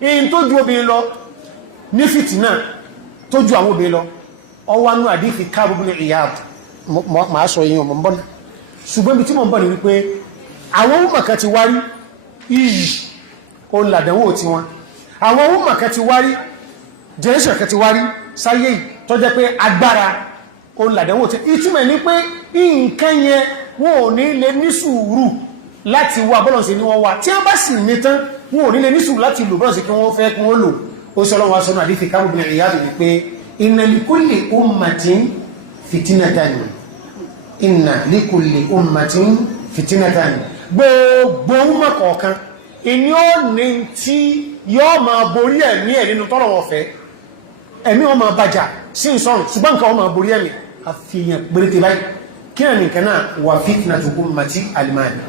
in tó ju obìnrin lọ ní fìtínà tó ju àwọn obìnrin lọ ọwọ́ anú àdífi káàbùbùn ìyá máa sọ yìí ọmọ mbọ́n ṣùgbọ́n bí tí mo ń bọ̀ ní wípé àwọn ọmọkà ti wárí iyì o làdánwò tí wọn àwọn ọmọkà ti wárí jẹ́ṣẹ̀ kà ti wárí sáyé tó jẹ́ pé agbára o làdánwò tí ìtumẹ̀ ní pé nǹkan yẹn wọn ò ní lè ní sùúrù láti wá bọ́lọ̀nsẹ̀ ní wọ́n wá tí a bá sì ní tán wọn ò ní lè ní sùúrù láti lò bọ́lọ̀nsẹ̀ kí wọ́n fẹ́ kí wọ́n lò ó sọ lọ́wọ́ sọ́nà àdífi káàbùbùn ìyá wípé inna likulli ummatin fitinatan inna likulli ummatin fitinatan gbogbo umma kọ̀ọ̀kan ìní ó ní tí yóò máa borí ẹ̀mí ẹ̀ nínú tọ́rọ wọn fẹ́ ẹ̀mí wọn máa bàjá sí ìsọ́rùn ṣùgbọ́n nǹkan wọn máa borí ẹ̀mí àfihàn péréte báyìí kí náà nìkan náà wà fitnatu ummati alimani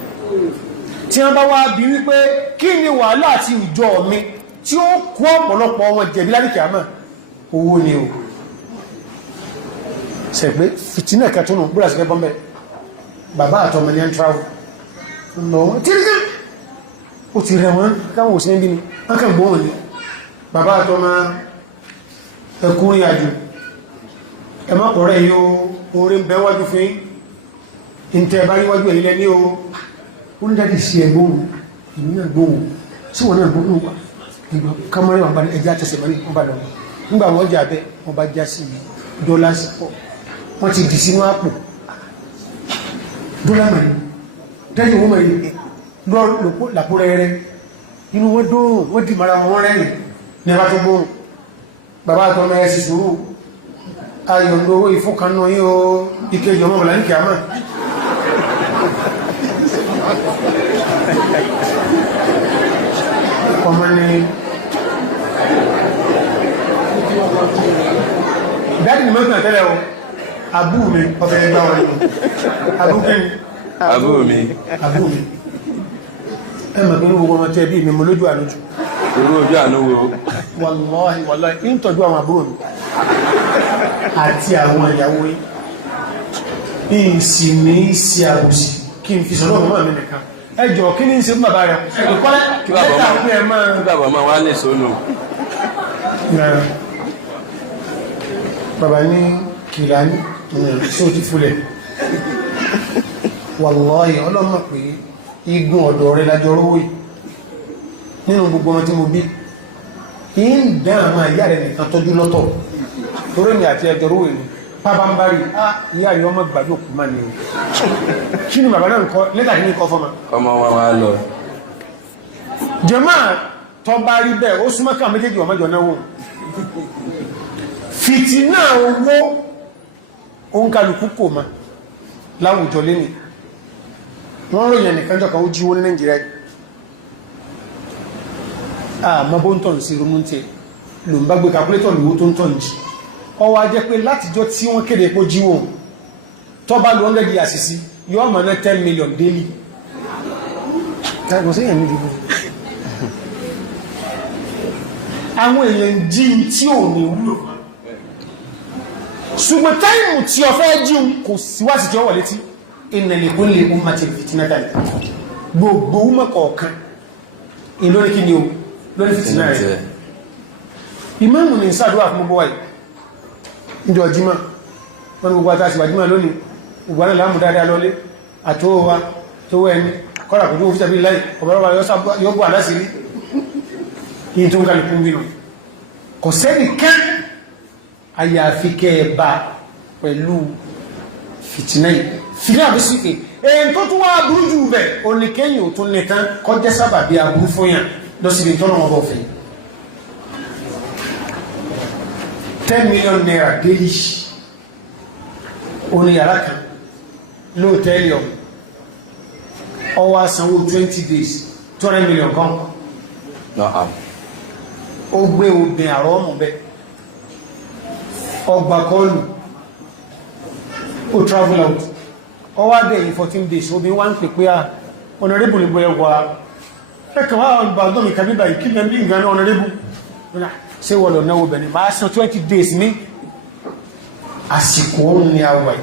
tí wọ́n bá wá bí wípé kí ni wàhálà àti ìjọ mi tí ó kú ọ̀pọ̀lọpọ̀ wọn jẹ̀bi láríkì àmà owó ni o sẹ̀gbé fìtínà kẹtùnù búrà sí fẹ́ bọ́m̀bẹ̀ bàbá àtọmọ ní ẹntráwò lọ tíríkà ó ti rẹ̀ wọ́n káwọn òsìn níbi ni wọ́n kàn gbóhùn ní bàbá àtọmọ ẹkùnrin àjò ẹmọ́kọ̀ọ́rẹ́ yóò orí ń bẹ wájú fún ìntẹ́ bá níwájú ẹ̀lẹ́ ní o ó ní dáadé sí ẹgbóhùn ìmìnà gbóhùn sí wọn náà gbóhùn ìgbà kamari wọn bá ní ẹjá tẹsẹ̀ mẹ́rin wọn bá lọ nígbà wọn jà bẹ́ wọn bá já sí dọ́là sí pọ̀ wọ́n ti dì sínú àpò dọ́là mẹ́rin tẹ́yìn wọ́n mẹ́rin lápò rẹ̀rẹ̀ inú wọn dóòrùn wọ́n dì mara wọn rẹ̀rìn ní ẹbá tó gbóhùn bàbá àtọ́ mẹ́rẹ̀ sí sùúrù ayọ̀ndó owó ìfúnkanú yí o ìkejì ọmọ ọ̀lá ní kìámà ọmọ ni dáàdì ni mọ́tún àtẹ́lẹ̀ o abú mi ọ̀fẹ́ ẹgbà wọn ni abú kẹ́ni abú mi ẹmọ̀ pẹ̀lú gbogbo ọmọ tẹ́ bí mi mo lójú àlójú irú ojú ànúwò wàláhì wàláhì ń tọ́jú àwọn àbúrò mi àti àwọn ìyàwó yìí ìsì ní sí àbùsì kí n fi sọ́rọ̀ ọmọ mi nìkan ẹjọ́ kí ní ṣe fún bàbá rẹ̀ ìkọ́lẹ̀ lẹ́tà pé ẹ máa kí bàbá máa wá lè sónù bàbá ní kìlá ní sí ó ti fúlẹ̀ wàláhì ọlọ́mọ pé igun ọ̀dọ̀ rẹ̀ lájọ rówó nínú gbogbo ọmọ tí mo bí ń dá àwọn ìyá rẹ̀ nìkan tọ́jú lọ́tọ̀ torí mi àti ẹjọ́ rówó ní pàbámbárì ìyá rí ọmọ gbàdó kù máa ní o kí ni bàbá náà kọ́ lẹ́tà kí ní kọ́ fọ́mà ọmọ wa wá lọ jẹ́mà tọ́ bá rí bẹ́ẹ̀ ó súnmọ́ ká méjèèjì ọmọjọ náwó fìtínà owó oúnkàlùkù kò má láwùjọ lẹ́ni wọ́n ròyìn nìkan jọ kan ó jíwó ní Nàìjíríà àmọ́ ń tọ̀ sí ronú tí lò ń bá gbé kàkúlétọ̀ lówó tó ń tọ̀ jì ọwọ́ ajẹ́ pé látijọ́ tí wọ́n kéde pó jíwó tó bá lọ 100 years sí yọ́ mọ̀ ná 10 million daily ẹgbọ́n sí èyàn ní ìdìbò àwọn èèyàn jí tí ò ní wúlò ṣùgbọ́n táìmù tí ọ fẹ́ jí kò síwáṣì tí ó wọ̀ létí inna li kulli ummatin fitnatan gbogbo ọmọ kọ̀ọ̀kan ìlórí kí ni o lórí fìtínà rẹ̀ ìmáàmù ní ìsàdúwà fún gbogbo wáyé ìjọ jímá wọn gbogbo àtàṣì wà jímá lónìí gbogbo náà láàmù dáadáa lọlé àtówà tó ẹni kọ́lá kò tó fi tàbí láì ọ̀bọ̀lọ́wà yóò bọ́ àdásí rí yìí tó ń kàlùkù bínú kò sẹ́ni kẹ́ àyàfi kẹ́ẹ̀bà pẹ̀lú fìtínà fìtínà bí sí pé èyí tó tún wá burú jù bẹ̀ oníkẹ́yìn ò tún nìkan kọjẹ́ sábà bí aburú fún yàn lọ́sílẹ̀ tọ́nà ọ̀rọ̀ ọ̀fẹ́ 10 million naira daily oní yàrá kan lóòtẹ́lì ọwọ́ sanwó 20 days 200 million kan ó gbé obìn àrọ́ ọmọ bẹ́ ọgbà kọlù ó travel out ọwọ́ adẹ́ 14 days obìn wá ń pè pé honorable ìbò ẹwà ẹkàn wá ìbàdàn mi kàbíbà ìkílẹ̀ ní ìgbà náà honorable ṣe wọ́lọ̀ náà obìnrin máa san 20 days ní àsìkò òun ni àwọ̀